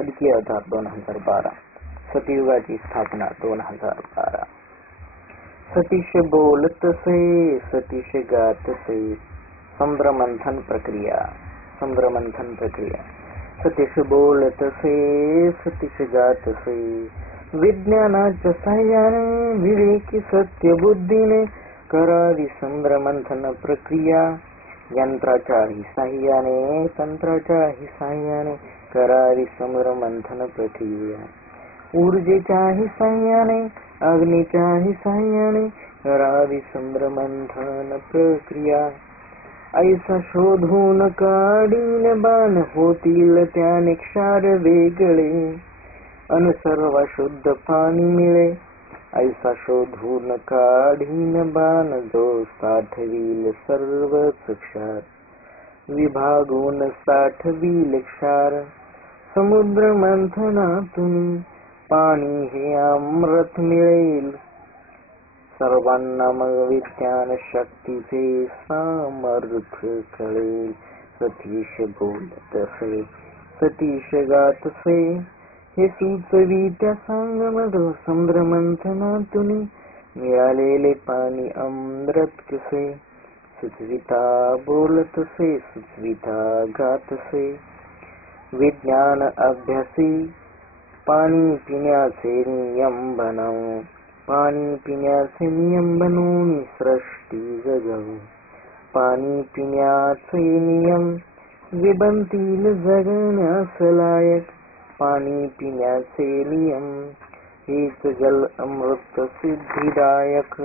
सदकीय आधार 2012. सतयुगाची स्थापना 2012. सतीश बोलतसे सतीश गातसे. संभ्रमंथन प्रक्रिया. सतीश बोलतसे सतीश गातसे. विज्ञानाच्या साह्याने विवेकी सत्य बुद्धीने करावी संभ्रमंथन प्रक्रिया. यंत्राच्याही साह्याने तंत्राच्याही साह्याने करावी संभ्रमंथन प्रक्रिया. ऊर्जेच्याही साह्याने अग्नीच्याही साह्याने करावी संभ्रमंथन प्रक्रिया. ऐसा शोधून काढीन बाण होतील त्याने क्षार वेगळे अन सर्व शुद्ध पाणी मिळे. ऐसा शोधून काढीन बाण जो साठवील सर्वच क्षार विभागून साठवील क्षार. समुद्र मंथनातून पाणी हे अमृत मिळेल. सर्वांना मग विज्ञान शक्तीचे सामर्थ्य कळेल. सतीश बोलतसे सतीश गातसे. हे सुचवी त्या सांगमध संभ्रमंथनातून मिळालेले पाणी अमृत कसे. सुचविता बोलतसे सुचविता गातसे. विज्ञान अभ्यासी पाणी पिण्याचे नियम बनव. पाणी पिण्याचे नियम बनवून सृष्टी जगव. पाणी पिण्याचे नियम जे बनतील जगण्यास लायक. पाणी पिण्याचे नियम हेच जल अमृत सिद्धिदायक.